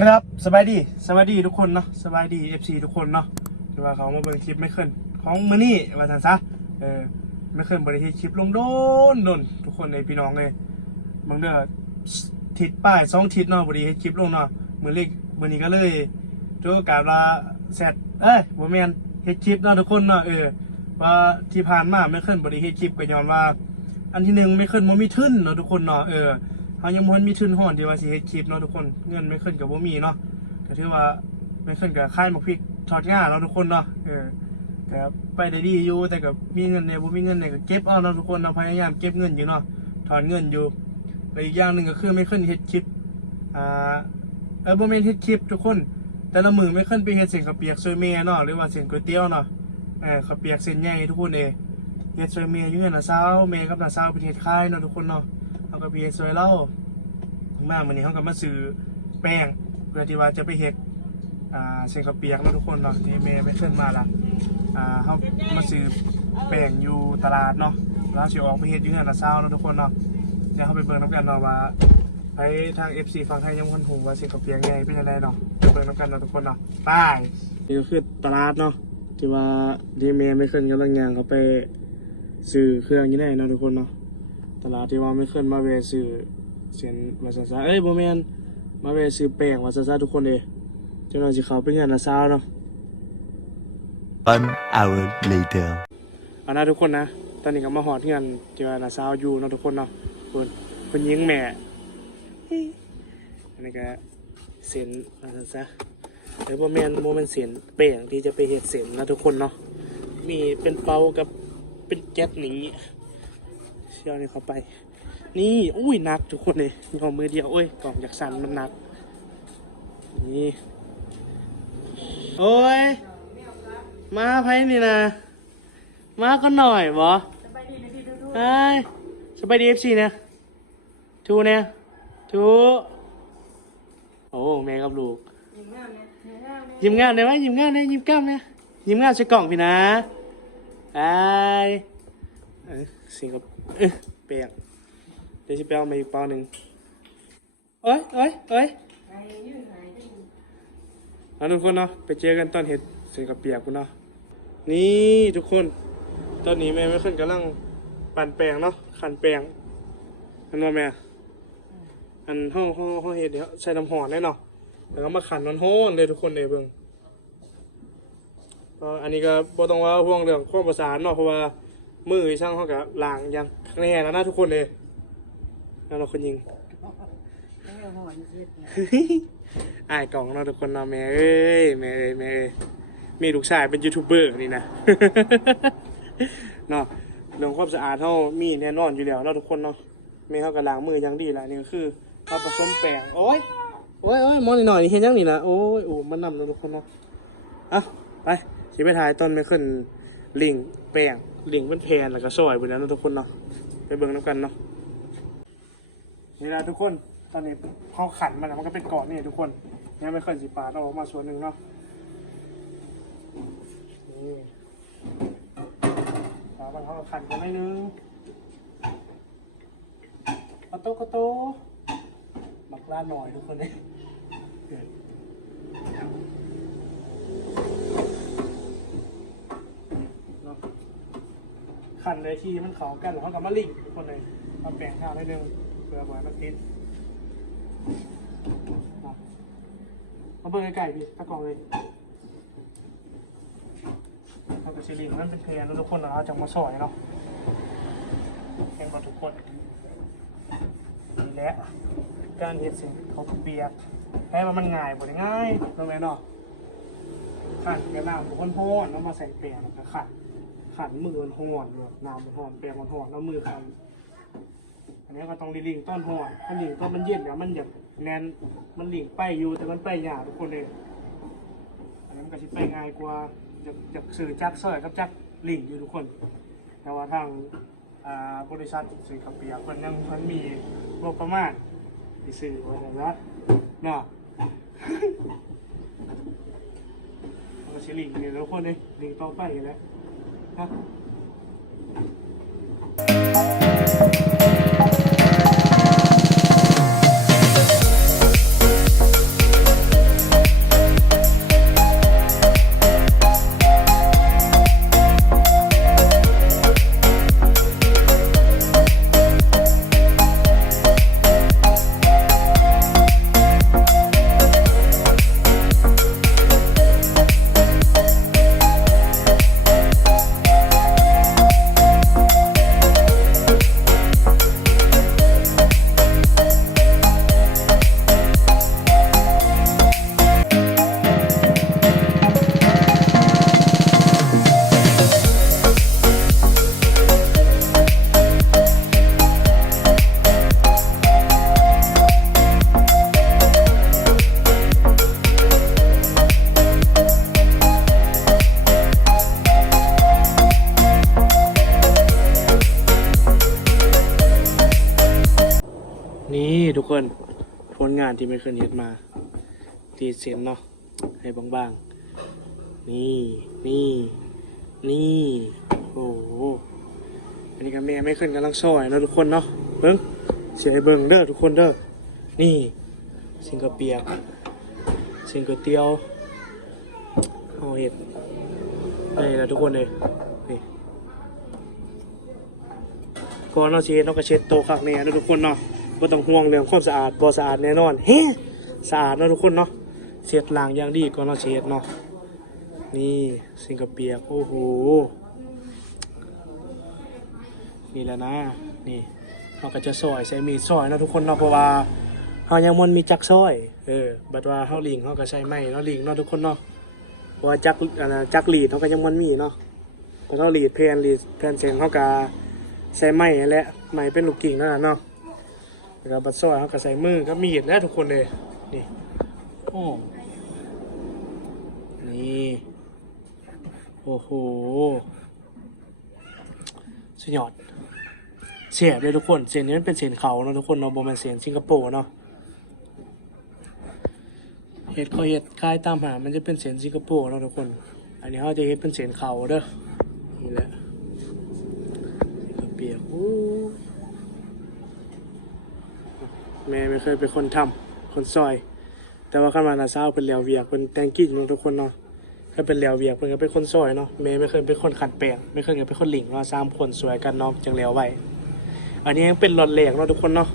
ครับสบายดีสบายดีทุกคนเนาะสบายดี FC ทุกคนเนาะที่ว่าเขามาเบิ่งคลิปไม่เคลื่อนของมือนี้ว่าซั่นซะเออไม่เคลื่อนบ่ได้เฮ็ดคลิปลงโดนโดนทุกคนเลยพี่น้องเลยบางเด้อทิศป้ายสองทิศเนาะบ่ได้เฮ็ดคลิปลงเนาะมือเล็กมือนี้ก็เลยถือโอกาสว่าแซดเอ้ยบ่แมนเฮ็ดคลิปเนาะทุกคนเนาะเออว่าที่ผ่านมาไม่เคลื่อนบ่ได้เฮ็ดคลิปก็ย้อนว่า อันที่หนึ่งไม่เคลื่อนบ่มีทุนเนาะทุกคนเนาะเออ เขายังบ่ทันมีทุนห่อนที่ว่าสิเฮ็ดคลิปเนาะทุกคนเงินไม่ขึ้นกับบ่มีเนาะก็ถือว่าไม่ขึ้นกับค่ายมักพริกทอดง่าเนาทุกคนเนาะเออแต่ไปได้ดีอยู่แต่ก็มีเงินเนี่ยบ่มีเงินเนี่ยก็เก็บเอาเนาะทุกคนเนาพยายามเก็บเงินอยู่เนาะถอนเงินอยู่แล้วอีกอย่างหนึ่งก็คือไม่ขึ้นเฮ็ดคลิปอ่าเออบ่แม่นเฮ็ดคลิปทุกคน แต่ละมือไม่ขึ้นไปเฮ็ดเส้นข้าวเปียกซอยเมเนาะหรือว่าเส้นก๋วยเตี๋ยวเนาะเออข้าวเปียกเส้นใหญ่ทุกคนเด้เฮ็ดซอยเมอยู่เฮือนน่ะเช้าเมกับน่ะเช้าไปเฮ็ดขายเนาะทุกคนเนาะ เอาก็ไปเฮ็ดซอยเล่ามาวันนี้เขาก็มาซื้อแป้งเพื่อที่ว่าจะไปเฮ็ดอ่าเส้นข้าวเปียกเนาะทุกคนเนาะที่แม่ไม่เคลื่อนมาละอ่าเขามาซื้อแป้งอยู่ตลาดเนาะแล้วสิออกไปเฮ็ดอยู่งานละเช้าเนาะทุกคนเนาะเดี๋ยวเขาไปเบิ่งน้ำกันเนาะว่าไปทาง FC ฝั่งไทยยังคนหูว่าเส้นข้าวเปียกไงเป็นยังไงเนาะไปเบิ่งน้ำกันเนาะทุกคนเนาะไปนี่ก็คือตลาดเนาะที่ว่าที่แม่ไม่เคลื่อนกำลังยางเขาไปซื้อเครื่องยู่ไหนเนาะทุกคนเนาะ ตลาดที่ว่าไม่เคลื่อนมาแวะซื้อเสียนวาซาซาเอ้ยโบแมนมาไปซื้อแป้งวาซาซาทุกคนเลยเจ้าหน่อยสิเขาเป็นงานละซาวเนาะ One hour later. เอานะทุกคนนะ ตอนนี้ก็มาหอดงานเจอละซาวอยู่เนาะทุกคนเนาะคนคนยิงแม่อันนี้ก็เสียนวาซาซาแต่โบแมนโมเมนเสียนแป้งที่จะไปเฮ็ดเสียนนะทุกคนเนาะมีเป็นเปากับเป็นแก๊สนี้ เชี่ยวนี่เขาไป นี่อุ้ยหนักทุกคนเลยยอมมือเดียวโอ้ยกล่องจากสันมันหนักนี่โอ้ยมาไพนี่นะมาก็หน่อยบอไอ้ยสบายดีเอฟซีเนี่ยทูเนี่ยทูโอ้แม่กับลูกยิ้มงามได้ไหมยิ้มงามได้ยิ้มกล้ามเนี่ยยิ้มงามใส่กล่องพี่นะไอ้ สิงกับเอ้ยเปียกเดี๋ยวจะไปเอามาอีกเปล่าหนึ่งเอ้ยเอ้ยเอ้ยเอาทุกคนเนาะไปเจอกันตอนเห็ดสียงกับเปียกคุณเนาะนี่ทุกคน ตอนนี้แม่ไม่ขึ้นกำลังปั่นแปลงเนาะขันแปลงอันว่าแม่อันห้องห้องห้องเห็ดเนี่ยใส่น้ำหอมแน่นาะแล้วก็มาขันมันห้นเลยทุกคนเลยเบิ่งอันนี้ก็บ่ต้องว่าห่วงเรื่องความประสานเนาะเพราะว่า มือช่างเขากับล้างอยังแน่แล้วนะทุกคนเลยแล้วเราคนยิงอายกล่องเนาะทุกคนเนาะแม่เอ้ยแม่เอ้ยแม่เอ้ยมีลูกชายเป็นยูทูบเบอร์นี่นะเนาะเรื่องความสะอาดเท่ามีแน่นอนอยู่แล้วเนาะทุกคนเนาะแม่เขาก็ล้างมืออย่างดีแหละนี่ก็คือเขาผสมแป้งโอ้ยโอ้ยโอ้ยมองนิดหน่อยนี่เห็นยังนี่นะโอ้ยโอ้มันนำเนาะทุกคนเนาะอะไปสิไปถ่ายต้นไม่ขึ้น ลิงแป้งลิงเป็นแพนแล้วก็ซอยไปแล้วนะทุกคนเนาะไปเบิ่งน้ำกันเนาะนี่นะทุกคนตอนนี้พอขันมันมันก็เป็นเกาะนี่ทุกคนเนี่ยไม่เคยสีปลาเราออกมาส่วนหนึ่งเนาะนี่ปลามันเขาขันกันไม่นึงกระโตกระโตมักล่าหน่อยทุกคนเลยเนาะ ขันเลยที่มันเขากันแล้วเขากับมาลิงทุกคนเลยมาแปลงข้าวให้นึงเพื่อบ่ให้มันติดมาเบิ่งไก่ๆดิตะกองเลยเราไปเชลิงนั่นเป็นเพลนทุกคนเราจะมาสอยเนาะแข่งกับทุกคนนี่แหละการเฮ็ดสิ่งเขาเปียกแค่ว่ามันง่ายบ่ได้ง่ายตรงไหนเนาะขันกระน้ำมันห้อนแล้วมาใส่แป้งแล้วก็ขัน ขันมือมันห้อนแบบน้ำมันห้อนแป้งมันห้อนแล้วมือขันอันนี้ก็ต้องลิงต้นหอดถ้าลิงต้นมันเย็นแล้วมันแบบแน่นมันลิงไปอยู่แต่มันไปหยาทุกคนเลยอันนี้มันก็สิไปง่ายกว่าจากจากสื่อจักซอยกับจักลิงอยู่ทุกคน แต่ว่าทางอ่าบริษัทสื่อขับเปียกมันยังมันมีงบประมาณที่สื่อไว้แต่ละเนาะมันก็สิลิงเนี่ยทุกคนเลยลิงต่อไปอยู่แล้ว น พิ่นผลงานที่ไม่เคยเฮ็ดมาตีเส้นเนาะให้บางๆ นี่นี่นี่โอ้โหอันนี้ก็แม่ไม่ขึ้นกำลังซอยเนาะทุกคนเนาะเบิ่งเสียเบิ่งเด้อทุกคนเด้อนี่สิงกะเปียกสิงกะเตียวเอาเห็ดนี่นะทุกคนเลยนี่ก่อนเราเช็ดเราก็เช็ดโตข้างในนะทุกคนเนาะ บ่ต้องห่วงเรื่องความสะอาดบ่สะอาดแน่นอนเฮ้สะอาดเนาะทุกคนเนาะเช็ดล้างอย่างดีก่อนเราเช็ดเนาะนี่สิงคโปร์โอ้โหนี่แหละนะนี่เราก็จะซอยใช้มีดซอยเนาะทุกคนเนาะเพราะว่าเรายังมันมีจักซอยเออบัดว่าเขาลิงเขาก็ใช้ไม้เนาะลิงเนาะทุกคนเนาะเพราะว่าจักอันน่ะจักลีดเขาก็ยังมันมีเนาะแล้วก็ลีดแผ่นลีดแผ่นเสียงเขาก็ใช้ไม้แหละไม้เป็นลูกกิ่งนั่นน่ะเนาะ แล้วก็บัดซอยเขาก็ใส่มือก็มีดแล้วทุกคนเลยนี่โอ้นี่โอ้โหสุดยอดเสียบเลยทุกคนเสียนนี้มันเป็นเสียนเขาเนาะทุกคนเนาะบมันเสียนสิงคโปร์เนาะเห็ดเขาเห็ดคล้ายตามหา มันจะเป็นเสียนสิงคโปร์เนาะทุกคน อันนี้เขาจะเห็ดเป็นเสียนเขาเด้อนี่แหละสิงคโปร์โอ้ แม่ไม่เคยเป็นคนทำคนซอย แต่ว่าขั้นมานาซาเป็นเหลียวเวียกเป็นแตงกิ้งเนะทุกคนเนาะถ้าเป็นเหลียวเวียกเป็นก็เป็นคนซอยเนาะเมย์ไม่เคยเป็นคนขัดแปลงไม่เคยเป็นคนหลิงเนาะสามคนสวยกันเนาะจังเหลียวไว้อันนี้ยังเป็นหลอดแหลกเนาะทุกคนเนาะ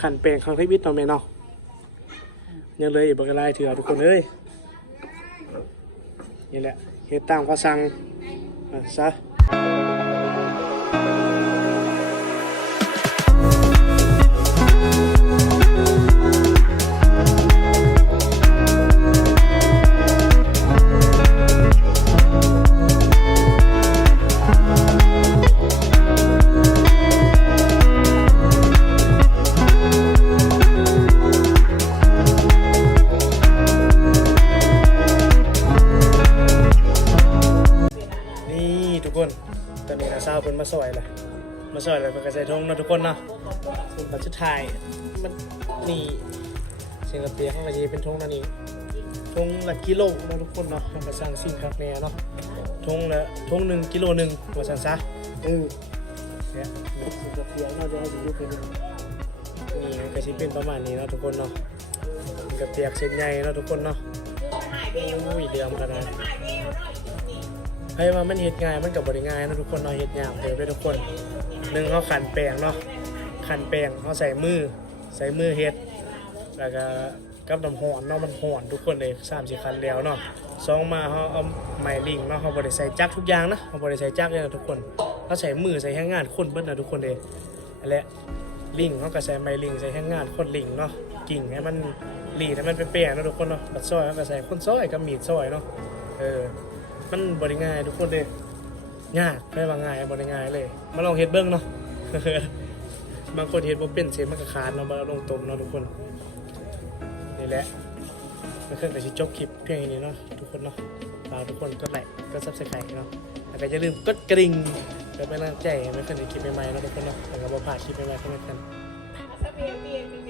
ขันแปลงครั้งที่วิทย์เนาะเมย์เนาะยังเลยอีกบักลายเถื่อทุกคนเอ้ยนี่แหละเฮ็ดตามเขาสั่งอะซะ นาซาวเป็นมาซอยละมาซอยเลยเป็นกระใส่ทงเนาะทุกคนเนาะส่วนปัจจุท้ายมันนี่เสียงกระเปียกข้างในเป็นทงนั่นนี่ทงละกิโลเนาะทุกคนเนาะทำกระสังสิ่งครับเนี่ยเนาะทงละทงหนึ่งกิโลหนึ่งหัวสันซะเออเนี่ยสิ่งกระเปียกเราจะให้ดูยุคนึงนี่มันก็ชิเป็นประมาณนี้เนาะทุกคนเนาะสิ่งกระเปียกเส้นใหญ่เนาะทุกคนเนาะโอ้ยเดือมขนาด เฮ้ยว่ามันเฮ็ดง่ายมันกับบริง่ายนะทุกคนเนาะเฮ็ดยากเดี๋ยวไปทุกคนหนึ่งเขาขันแปลงเนาะขันแปลงเขาใส่มือใส่มือเฮ็ดแล้วก็กับน้ำหอนเนาะมันหอนทุกคนเลยสามสี่คันแล้วเนาะสองมาเขาเอาไม้ลิงเนาะเขาบริใส่จักทุกอย่างนะเขาบริใส่จักเลยนะทุกคนเขาใส่มือใส่แห้งงานคนเบิ้ลนะทุกคนเลยอันและลิงเขาก็ใส่ไม้ลิงใส่แห้งงานคนลิงเนาะกิ่งให้มันหลีดให้มันเป็นแป้งนะทุกคนเนาะบัดซอยเขาก็ใส่คนซอยกับมีดซอยเนาะเออ มันบริง่ายทุกคนเลยยากไม่ว่าง่ายบริง่ายเลย มาลองเฮ็ดเบิ้งเนาะบางคนเฮ็ดบ่เป็นเสียมันก็ขาดเนาะมาลงตมเนาะทุกคนนี่แหละม่เคยไปชิจบคลิปเพียงนี้เนาะทุกคนเนาะฝากทุกคนกดไลค์กดซับสไครต์เนาะแล้วก็อย่าลืมกดกระดิ่งเพื่อเป็นกำลังใจให้ไม่เคยได้คลิปใหม่ๆเนาะทุกคนเนาะแล้วก็บ่พลาดคลิปใหม่ๆเพื่อนกันถ้าเบียร์เบียร์เป็น